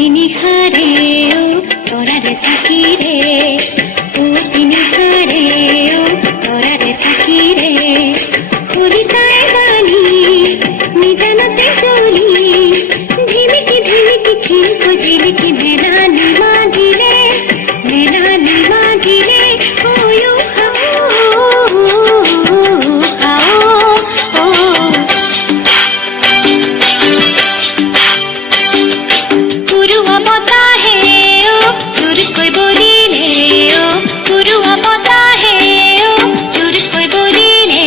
তিনি হারে ও তোরারে সাকি রে, ও তিনি হারে ও তোরারে সাকি রে। হরিতায় বালি নিজানতে চলি, ঝিলিকি ঝিলিকি খিলকো ঝিলিকি মেরানি মাগিরে, মেরানি মাগিরে। ওয়ো পুরুয়া পতা হে ও চুর কই বলিলে, ও পুরুয়া পতা হে ও চুর কই বলিলে।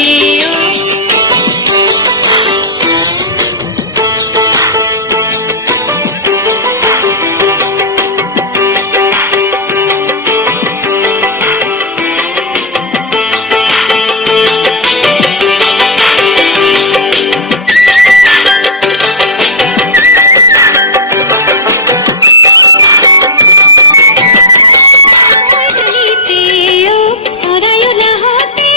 সরায়ু না হতে